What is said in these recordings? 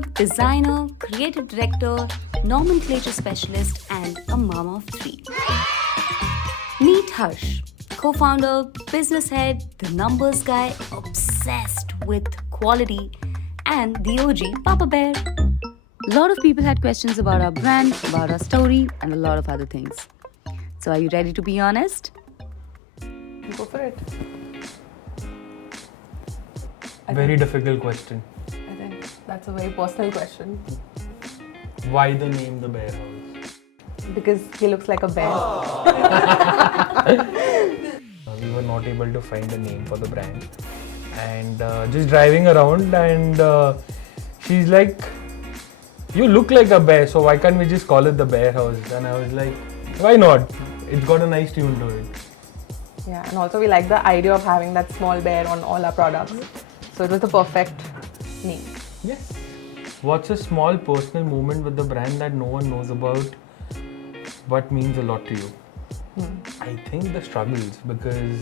designer, creative director, nomenclature specialist, and a mom of three. Meet Harsh, co-founder, business head, the numbers guy, obsessed with quality, and the OG Papa Bear. A lot of people had questions about our brand, about our story, and a lot of other things. So are you ready to be honest? Go for it. Very difficult question. I think that's a very personal question. Why the name The Bear House? Because he looks like a bear. We were not able to find a name for the brand. And just driving around and she's like, you look like a bear, so why can't we just call it The Bear House? And I was like, why not? It's got a nice tune to it. Yeah, and also we like the idea of having that small bear on all our products. So it was the perfect name. Yes. What's a small personal moment with the brand that no one knows about but means a lot to you? I think the struggles, because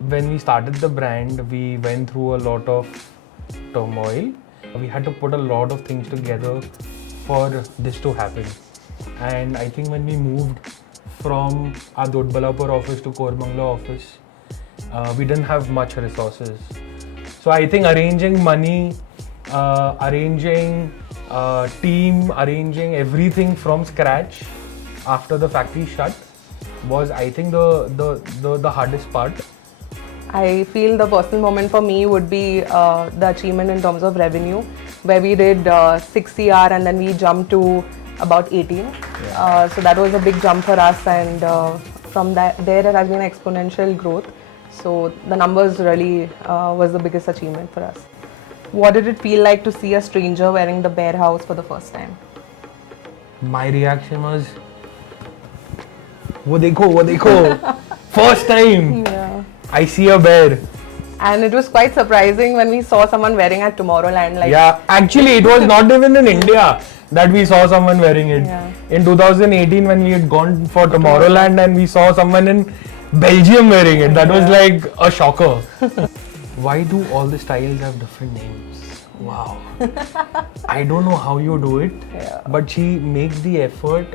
when we started the brand, we went through a lot of turmoil. We had to put a lot of things together for this to happen. And I think when we moved from our Dodbalapur office to Koramangala office, we didn't have much resources. So I think arranging money, arranging team, arranging everything from scratch after the factory shut was, I think, the hardest part. I feel the personal moment for me would be the achievement in terms of revenue, where we did 6 CR and then we jumped to about 18. Yeah. So that was a big jump for us, and from there it has been exponential growth. So the numbers really was the biggest achievement for us. What did it feel like to see a stranger wearing the Bear House for the first time? My reaction was, wo dekho, first time Yeah. I see a bear. And it was quite surprising when we saw someone wearing at Tomorrowland. Like, Yeah, actually it was not even in India that we saw someone wearing it. Yeah. In 2018 when we had gone for Tomorrowland and we saw someone in Belgium wearing it, that was like a shocker. Why do all the styles have different names? Wow. I don't know how you do it, but she makes the effort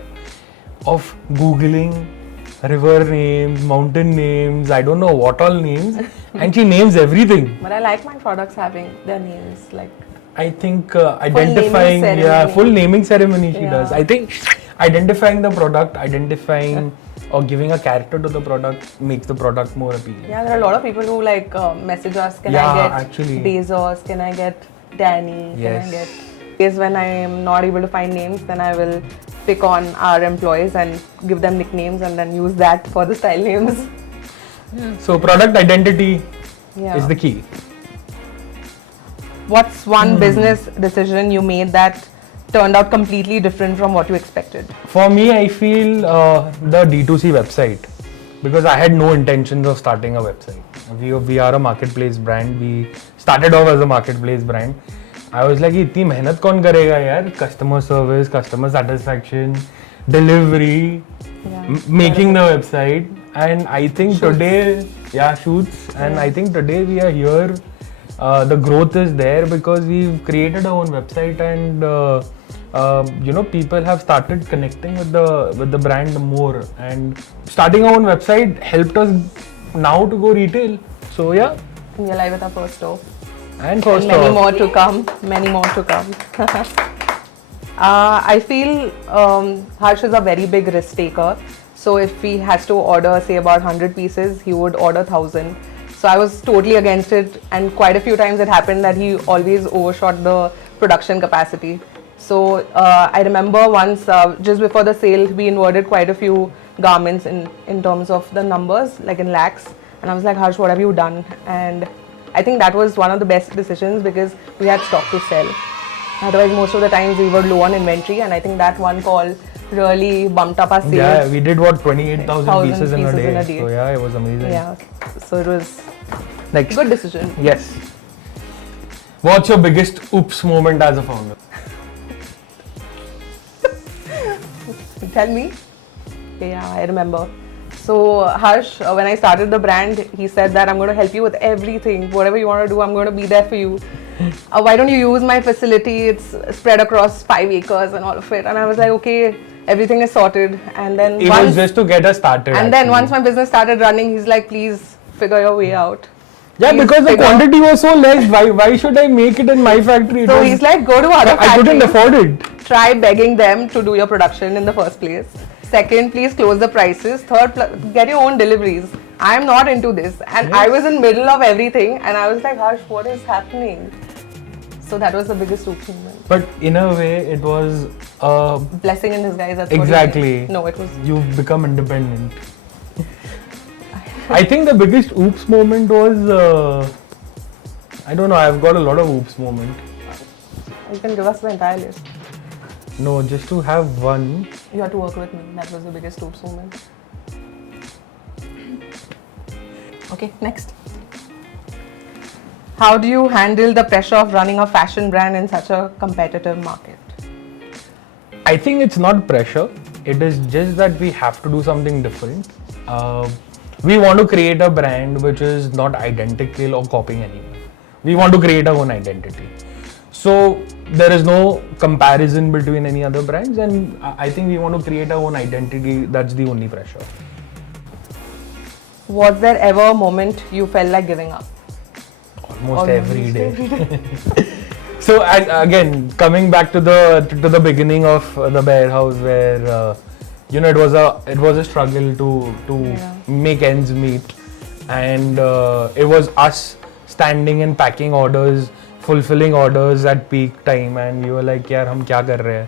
of Googling river names, mountain names, I don't know what all names, and she names everything. but I like my products having their names. Like, I think identifying, naming full naming ceremony she Yeah. does. I think identifying the product, identifying or giving a character to the product makes the product more appealing. yeah, there are a lot of people who like message us. Can Yeah, I get actually. Bezos? Can I get Danny? Yes. Can I get? Is when I am not able to find names, then I will pick on our employees and give them nicknames and then use that for the style names. So product identity Yeah. is the key. What's one business decision you made that turned out completely different from what you expected? For me, I feel the D2C website, because I had no intentions of starting a website. We are a marketplace brand. We started off as a marketplace brand. I was like, इतनी मेहनत कौन करेगा यार? Customer service, customer satisfaction, delivery, making the website. And I think today, shoots. And I think today we are here. The growth is there because we've created our own website, and people have started connecting with the brand more. And starting our own website helped us now to go retail. So yeah. We are live with our first store. And first Many off. more to come. Many more to come. I feel Harsh is a very big risk taker. So if he has to order, say, about 100 pieces, he would order 1,000. So I was totally against it, and quite a few times it happened that he always overshot the production capacity. So I remember once, just before the sale, we inverted quite a few garments in terms of the numbers, like in lakhs. And I was like, Harsh, what have you done? And I think that was one of the best decisions because we had stock to sell. Otherwise, most of the times we were low on inventory, and I think that one call really bumped up our sales. Yeah, we did 28,000 pieces in a day. day. So yeah, it was amazing. Yeah, so it was Next. good decision. Yes. What's your biggest oops moment as a founder? Tell me. Yeah, I remember. So Harsh, when I started the brand, he said that I'm going to help you with everything. Whatever you want to do, I'm going to be there for you. why don't you use my facility? It's spread across 5 acres and all of it. And I was like, okay, everything is sorted. And then It was just to get us started. And then once my business started running, he's like, please figure your way out. Yeah, Please because the quantity was so less. Why should I make it in my factory? So he's like, go to other factories. I couldn't afford it. Try begging them to do your production in the first place. Second, please close the prices. Third, get your own deliveries. I'm not into this. And I was in middle of everything and I was like, Harsh, what is happening? So that was the biggest oops moment. But in a way, it was a blessing in disguise. That's exactly. What no, it was. You've become independent. I think the biggest oops moment was, I don't know, I've got a lot of oops moment. You can give us the entire list. No, just to have one. You had to work with me. That was the biggest oops moment. Okay, next. How do you handle the pressure of running a fashion brand in such a competitive market? I think it's not pressure. It is just that we have to do something different. We want to create a brand which is not identical or copying anyone. We want to create our own identity. So there is no comparison between any other brands, and I think we want to create our own identity. That's the only pressure. Was there ever a moment you felt like giving up? Almost every day. So again, coming back to the beginning of the Bear House, where it was a struggle to make ends meet, and it was us standing and packing orders, fulfilling orders at peak time, and we were like, yaar, hum kya kar rahe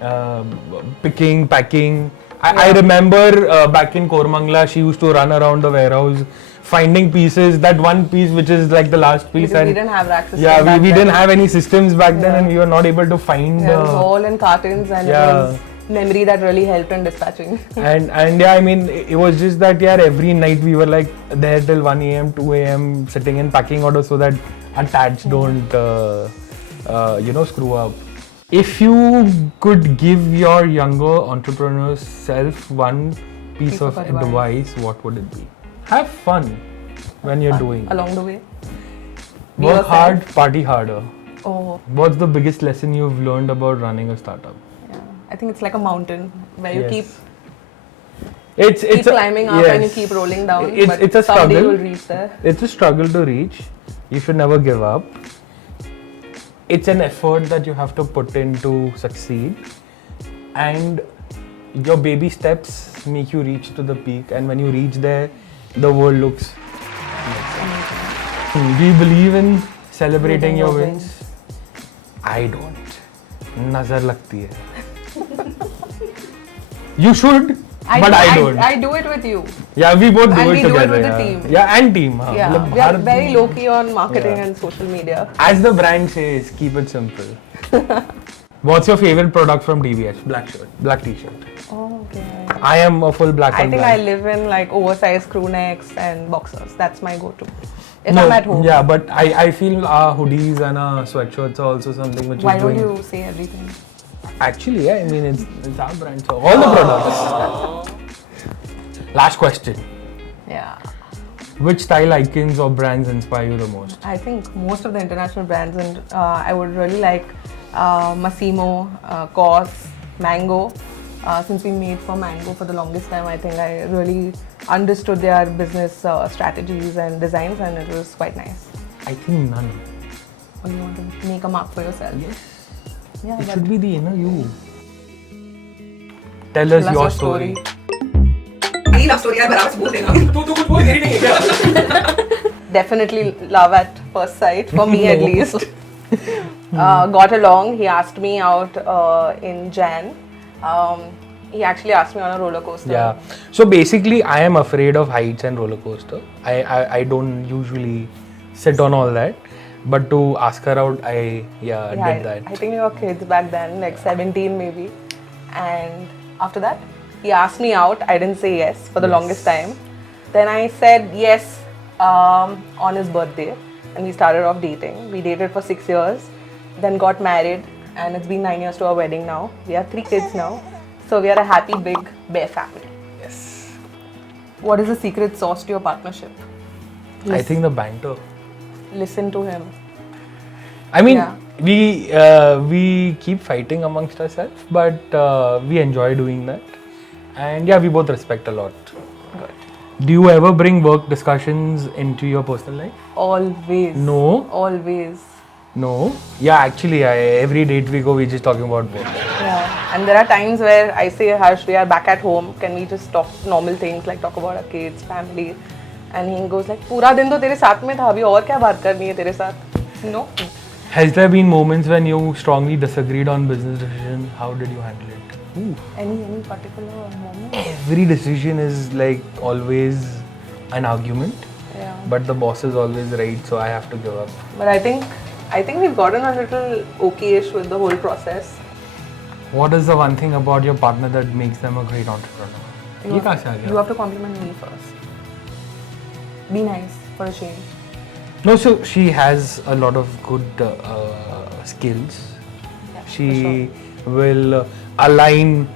hain? Picking, packing. I remember back in Kormangla, she used to run around the warehouse finding pieces, that one piece which is like the last piece. Because we didn't have access. Yeah, we didn't have any systems back then, and we were not able to find. Yeah, it was all in cartons, and it was memory that really helped in dispatching. and yeah, I mean, it was just that every night we were like there till 1 a.m., 2 a.m. sitting and packing orders so that our tats don't screw up. If you could give your younger entrepreneur self one piece of advice, what would it be? Have fun when you're doing it. Along the way. Work hard, party harder. Oh. What's the biggest lesson you've learned about running a startup? Yeah, I think it's like a mountain where you keep climbing up and you keep rolling down. It's a struggle. Someday you'll reach there. It's a struggle to reach. You should never give up. It's an effort that you have to put in to succeed, and your baby steps make you reach to the peak, and when you reach there, the world looks amazing. Do you believe in celebrating your wins? I don't. Nazar lagti hai. You should, but I don't. I do it with you. Yeah, we both do and it we together. Do it with the team. Yeah, and team. Yeah, we are very low key on marketing and social media. As the brand says, keep it simple. What's your favorite product from TBH? Black shirt, black t-shirt. Oh, okay. I am a full black. I think I live in like oversized crew necks and boxers. That's my go-to. If I'm at home. Yeah, but I feel our hoodies and our sweatshirts are also something which Why is doing. Why don't you say everything? Actually, yeah, I mean it's our brand, so all the products. Last question. Yeah. Which style icons or brands inspire you the most? I think most of the international brands, and I would really like Massimo, COS, Mango. Since we made for Mango for the longest time, I think I really understood their business strategies and designs, and it was quite nice. I think none. Or you want to make a mark for yourself? Yes. Yeah, it should be the inner you. Tell us your story. Love story. Definitely love at first sight, for me at least. Got along. He asked me out in Jan. He actually asked me on a roller coaster. Yeah. So basically, I am afraid of heights and roller coaster. I don't usually sit on all that. But to ask her out, I did that. I think we were kids back then, like 17 maybe. And after that, he asked me out. I didn't say yes for the longest time. Then I said yes on his birthday, and we started off dating. We dated for 6 years, then got married, and it's been 9 years to our wedding now. We have 3 kids now, so we are a happy big bear family. Yes. What is the secret sauce to your partnership? I think the banter. Listen to him. I mean, Yeah. we keep fighting amongst ourselves, but we enjoy doing that, and yeah, we both respect a lot. Good. Do you ever bring work discussions into your personal life? Always. No. Always. No. Yeah, actually, every date we go, we're just talking about work. Yeah. And there are times where I say, Harsh, we are back at home. Can we just talk normal things like talk about our kids, family? And he goes like, पूरा दिन तो तेरे साथ में था, अभी और क्या बात करनी है तेरे साथ? No. Has there been moments when you strongly disagreed on business decision? How did you handle it? Ooh. Any particular moment? Every decision is like always an argument, Yeah. but the boss is always right, so I have to give up. But I think we've gotten a little okay-ish with the whole process. What is the one thing about your partner that makes them a great entrepreneur? ये कहाँ से आ गया? You have to compliment me first. Be nice for a change. No, so she has a lot of good skills. Yeah, She will align,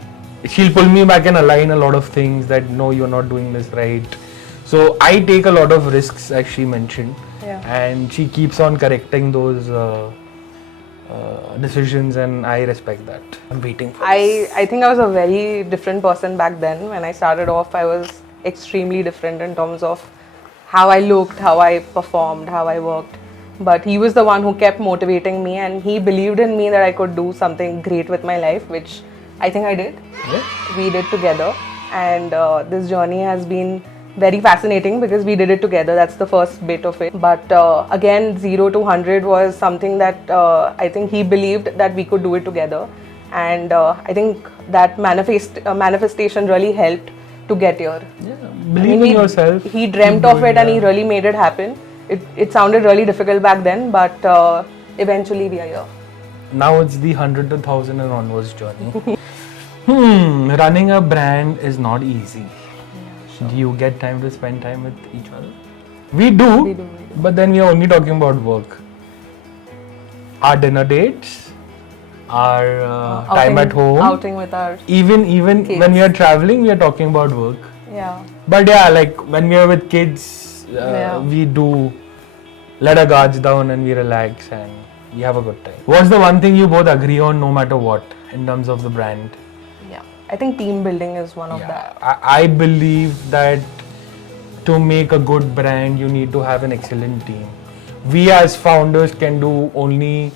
she'll pull me back and align a lot of things that no, you're not doing this right. So I take a lot of risks, as she mentioned, Yeah. and she keeps on correcting those decisions, and I respect that. I'm waiting for this. I think I was a very different person back then. When I started off, I was extremely different in terms of how I looked, how I performed, how I worked. But he was the one who kept motivating me, and he believed in me that I could do something great with my life, which I think I did. Yeah. We did together, and this journey has been very fascinating because we did it together. That's the first bit of it. But again, 0 to 100 was something that I think he believed that we could do it together, and I think that manifestation really helped to get here. Yeah, believe in yourself. He dreamt of it and he really made it happen. It sounded really difficult back then, but eventually we are here. Now it's the 100 to 1000 and onwards journey. Running a brand is not easy. Do you get time to spend time with each other? We do. But then we are only talking about work. Our dinner dates, our time at home, outing with our even kids. when we are traveling, we are talking about work. Yeah. But yeah, like when we are with kids, we do let our guards down and we relax and we have a good time. What's the one thing you both agree on, no matter what, in terms of the brand? Yeah. I think team building is one of that. I believe that to make a good brand, you need to have an excellent team. We as founders can do only,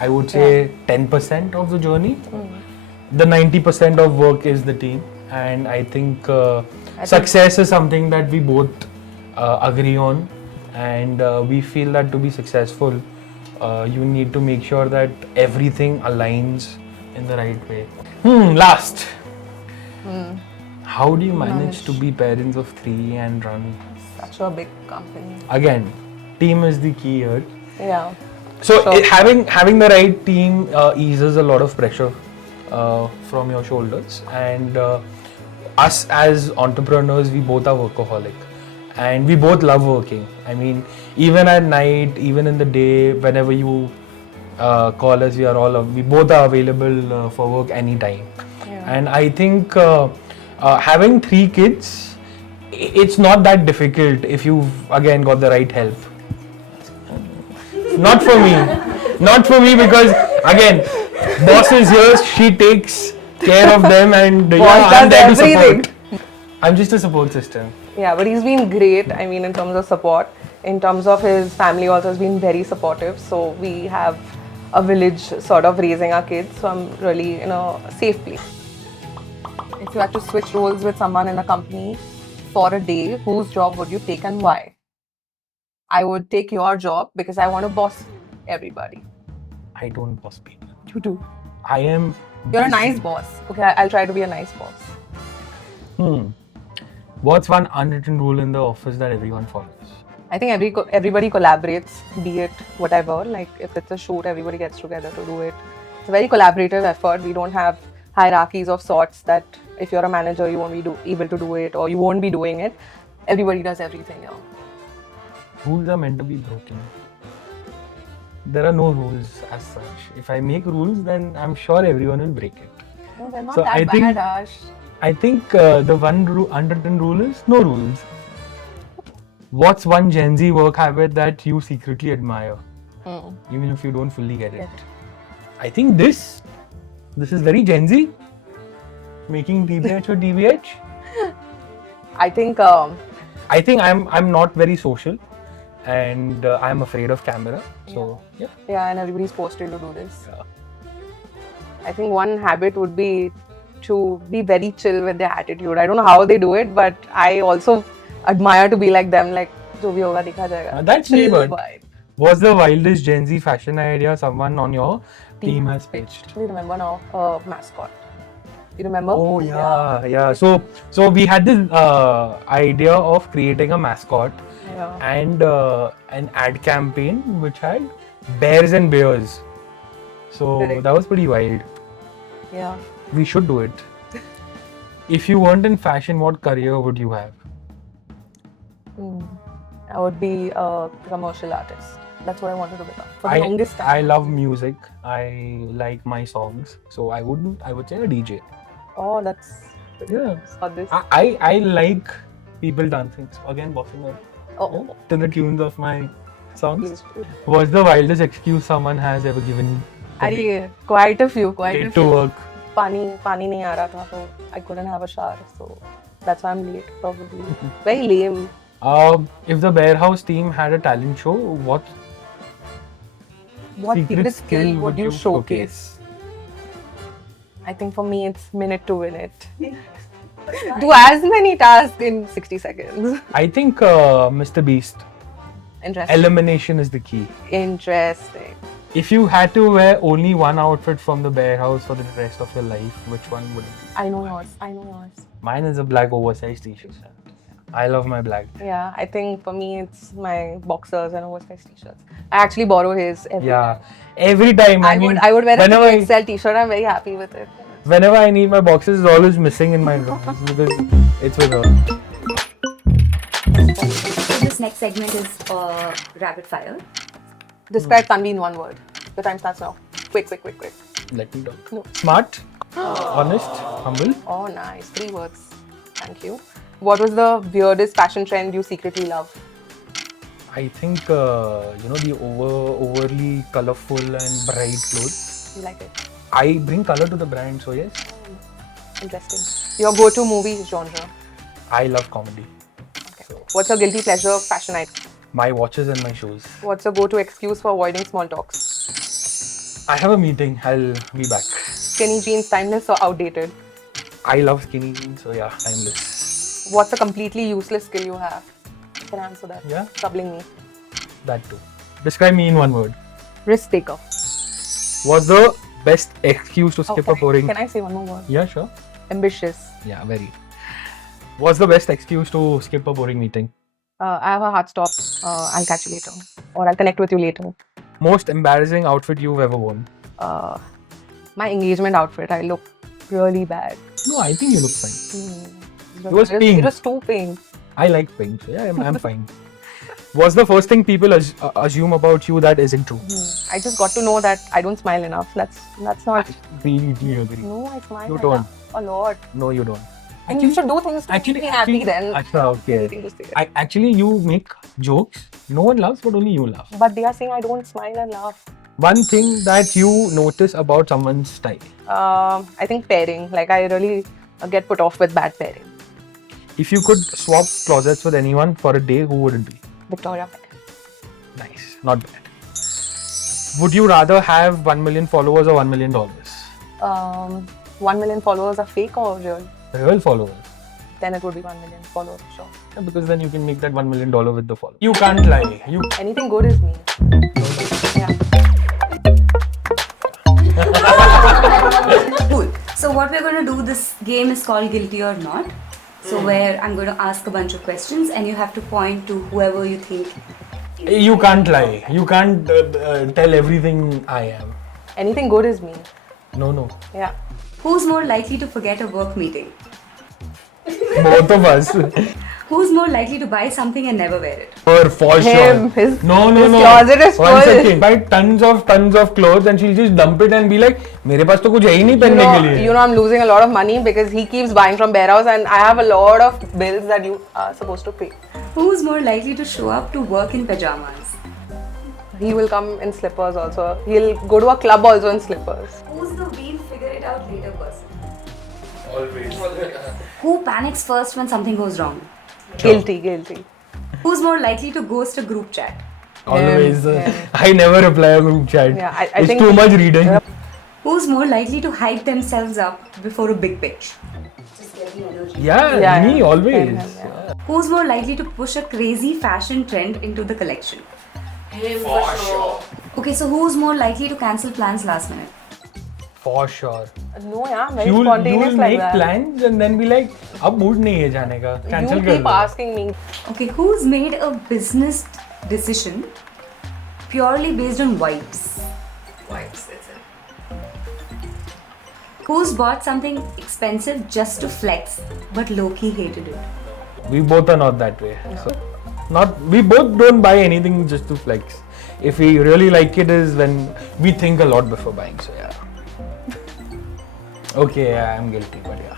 I would say, 10% of the journey. The 90% of work is the team, and I think success is something that we both agree on, and we feel that to be successful, you need to make sure that everything aligns in the right way. Last. How do you manage to be parents of 3 and run? Such a big company. Again, team is the key here. Yeah. So Sure. having the right team eases a lot of pressure from your shoulders, and us as entrepreneurs, we both are workaholic, and we both love working. I mean, even at night, even in the day, whenever you call us, we both are available for work anytime. Yeah. And I think having 3 kids, it's not that difficult if you've again got the right help. Not for me because again, boss is here, she takes care of them, and I'm there to support. I'm just a support system. Yeah, but he's been great. I mean, in terms of support, in terms of his family also has been very supportive. So we have a village sort of raising our kids. So I'm really in a safe place. If you had to switch roles with someone in a company for a day, whose job would you take and why? I would take your job because I want to boss everybody. I don't boss people. You do. I am. You're a nice boss. Okay, I'll try to be a nice boss. What's one unwritten rule in the office that everyone follows? I think everybody collaborates, be it whatever. Like if it's a shoot, everybody gets together to do it. It's a very collaborative effort. We don't have hierarchies of sorts that if you're a manager, you won't be able to do it or you won't be doing it. Everybody does everything. Yeah. Rules are meant to be broken. There are no rules as such. If I make rules, then I'm sure everyone will break it. No, they're not So that I bad, think- Ash. I think the one unwritten rule is no rules. What's one Gen Z work habit that you secretly admire? even if you don't fully get it. I think this is very Gen Z. Making TBH or TBH. I think I'm not very social, and I'm afraid of camera. So yeah. yeah, and everybody's posted to do this. Yeah. I think one habit would be to be very chill with their attitude. I don't know how they do it, but I also admire to be like them. Like, jo bhi hoga dikha jayega. That's me, Chill but vibe. what's the wildest Gen Z fashion idea someone on your team has pitched? Do you remember now? Mascot. You remember? Oh yeah. So we had this idea of creating a mascot and an ad campaign which had bears and bears. So Correct. that was pretty wild. Yeah. We should do it. If you weren't in fashion, what career would you have? I would be a commercial artist. That's what I wanted to become for the longest time. I love music. I like my songs. So I would say a DJ. Oh, that's Yeah. for this. I like people dancing. So again, bossing up. Oh, To the tunes of my songs. please. What's the wildest excuse someone has ever given? अरे, quite a few. Late to work. पानी नहीं आ रहा था, so I couldn't have a shower, so that's why I'm late probably. Very lame. If the Warehouse team had a talent show, what What secret skill would you showcase? I think for me it's minute to win it. Do as many tasks in 60 seconds. I think Mr. Beast. Interesting. Elimination is the key. Interesting. If you had to wear only one outfit from the Warehouse for the rest of your life, which one would it be? I know yours. Mine is a black oversized t-shirt. I love my black. Yeah, I think for me it's my boxers and oversized t-shirts. I actually borrow his every time. Every time. I would wear a whenever XL t-shirt. I'm very happy with it. Whenever I need my boxes, it's always missing in my room because it's with her. So this next segment is rapid fire. Describe Tanvi in one word. The time starts now. Quick. Let me talk. No. Smart, honest, humble. Oh, nice. 3 words. Thank you. What was the weirdest fashion trend you secretly love? I think the overly colorful and bright clothes. You like it? I bring color to the brand, so yes. Interesting. Your go-to movie genre? I love comedy. Okay. What's your guilty pleasure fashion item? My watches and my shoes. What's your go-to excuse for avoiding small talks? I have a meeting. I'll be back. Skinny jeans, timeless or outdated? I love skinny jeans, so yeah, timeless. What's a completely useless skill you have? You can answer that. Yeah. Troubling me. That too. Describe me in one word. Risk taker. What's the best excuse to skip a boring? Can I say one more word? Yeah, sure. Ambitious. Yeah, very. What's the best excuse to skip a boring meeting? I have a hard stop. I'll catch you later. Or I'll connect with you later. Most embarrassing outfit you've ever worn? My engagement outfit. I look really bad. No, I think you look fine. It was pink. It was too pink. I like pink, so yeah, I'm fine. What's the first thing people assume about you that isn't true? I just got to know that I don't smile enough. That's not. Really agree. No, I smile. You don't. A lot. No, you don't. And you should do things to make me happy then. Okay. Anything to say. Actually, you make jokes. No one laughs, but only you laugh. But they are saying I don't smile and laugh. One thing that you notice about someone's style. I think pairing. Like I really get put off with bad pairing. If you could swap closets with anyone for a day, who would it be? Victoria Beckham. Nice, not bad. Would you rather have 1 million followers or $1 million? 1 million followers are fake or real? Real followers. Then it would be 1 million followers for sure. Yeah, because then you can make that $1 million with the followers. You can't lie. Anything good is me. Yeah. Cool. So what we're going to do, this game is called Guilty or Not. So where I'm going to ask a bunch of questions and you have to point to whoever you think. You can't lie. You can't tell everything I am. Anything good is me. No. Yeah. Who's more likely to forget a work meeting? Both of us. Who's more likely to buy something and never wear it? For Him. sure. His No. closet is One full. second. Buy tons of clothes and she'll just dump it and be like, मेरे पास तो कुछ है ही नहीं पहनने के लिए. You know I'm losing a lot of money because he keeps buying from Warehouse and I have a lot of bills that you are supposed to pay. Who's more likely to show up to work in pajamas? He will come in slippers also. He'll go to a club also in slippers. Who's the we'll figure it out later person? Always. Who panics first when something goes wrong? Guilty. Who's more likely to ghost a group chat? Always. Him. I never reply a group chat. Yeah, I it's think too much reading. Who's more likely to hype themselves up before a big pitch? Just get the energy. Yeah, me yeah. always. Him, yeah. Who's more likely to push a crazy fashion trend into the collection? Him for sure. Okay, so who's more likely to cancel plans last minute? For sure. No, yeah, very You spontaneous will like make that. plans and then be like, अब mood नहीं है जाने का, cancel You कर keep दो. asking me. Okay, who's made a business decision purely based on vibes? Vibes, that's it. Who's bought something expensive just to flex but low-key hated it? We both are not that way. So, we both don't buy anything just to flex. If we really like it is when we think a lot before buying. So yeah. Okay, yeah, I'm guilty, but yeah.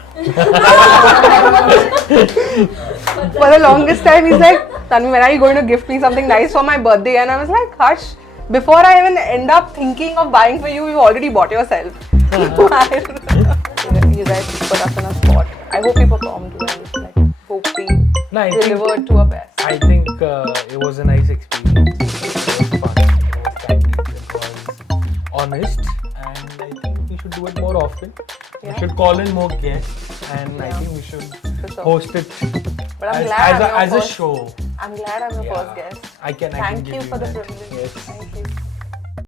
For the longest time, he's like, Tanvi, when are you going to gift me something nice for my birthday? And I was like, Harsh, before I even end up thinking of buying for you, you already bought yourself. You guys put us in a spot. I hope you performed well. Like, hope we No, I think- delivered to our best. I think it was a nice experience. It was fun. It was candid. It was honest, and I think we should do it more often. Yeah. We should call in more guests, and I think we should sure. host it But I'm as, glad I'm your as a first- show. I'm glad I'm your Yeah. first guest. I can Thank give you for the that. privilege. Yes. Thank